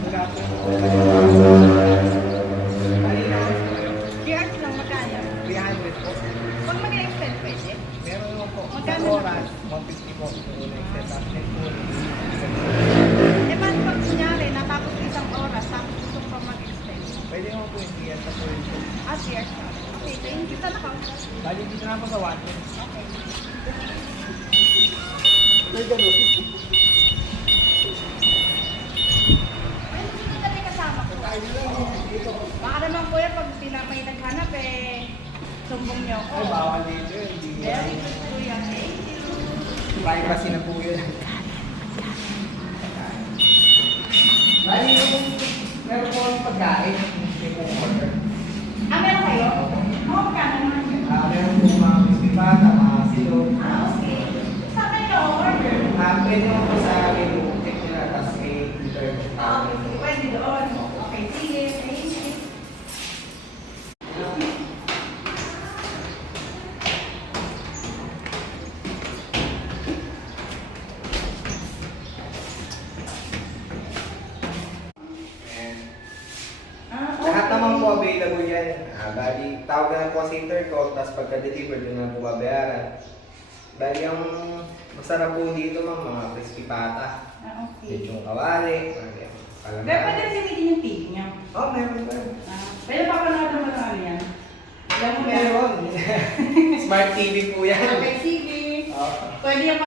Wala po. QRs lang, magkano? 300 po. Pag mag-extend pwede? Meron naman po. Magkano Sa na? oras, 150 po. Ito na extend. Tapos next po. Eh, paano pag kunyari, natapos isang oras, tapos gusto ko pa mag-extend? Pwede naman po yung tiyan sa po. Ah, QRs lang. Okay, thank you. Saan ako? Bali dito na po sa 1. Okay. May gano'n. Ay, sino na may kasama ko? Baka naman kuya, pag may naghanap sumbong niyo ako. Ay, bawal dito yun. Very good kuya, thank you. Privacy na po yun. Bali yung meron po ang pagkain. Hindi po order. Ah, meron kayo? Oo, magkano naman yun? Meron po mga crispy pata, mga silog. Ah, okay. Saan kayo order? Pwede mo po sa menu. Check nyo na. Tapos may return. Ah, okay. Pwede doon. Okay, sige. Thank you. Ah, Lahat okay. naman po available yan. Bali, tawag na po sa intercom, tapos pagka-deliver, doon na po babayaran. Bali, ang masarap po dito mga crispy pata. Ah, okay. Yung kawali, Pero pwede rin gamitin yung TV niyo. Oh, meron pa. Pwede pa panood naman ng ano yan. Alam mo Meron. Smart TV po yan. Okay, sige. Oh. Pwede yung